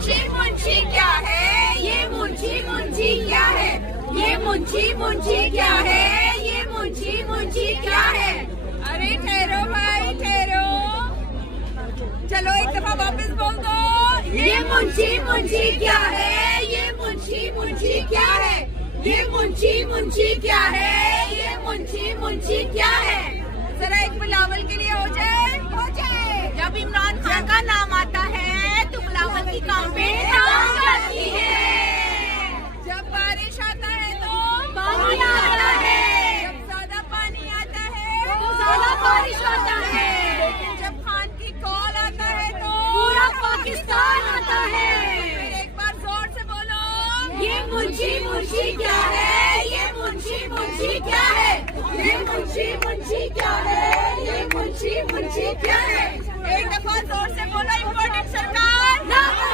मुंशी मुंशी क्या है, ये मुंशी मुंशी क्या है, ये मुंशी मुंशी क्या है, ये मुंशी मुंशी क्या है। अरे ठहरो भाई ठहरो, चलो एक दफा वापस बोल दो। ये मुंशी मुंशी क्या है, ये मुंशी मुंशी क्या है, ये मुंशी मुंशी क्या है, ये मुंशी मुंशी क्या है। जरा एक बिलावल के लिए हो जाए, हो जाए। जब इमरान खान का नाम आता है तो बिलावल की कांपे डांस करती है। जब बारिश आता है तो पानी आता है, जब ज्यादा पानी आता है तो ज्यादा बारिश आता है, लेकिन जब खान की कॉल आता है तो पूरा पाकिस्तान आता है। एक बार जोर से बोलो, ये मुंशी मुंशी क्या है, ये मुंशी मुंशी क्या है, ये मुंशी मुंशी क्या है, ये मुंशी मुंशी क्या है। एक दफा जोर से बोलो, इम्पोर्टेंट सरकार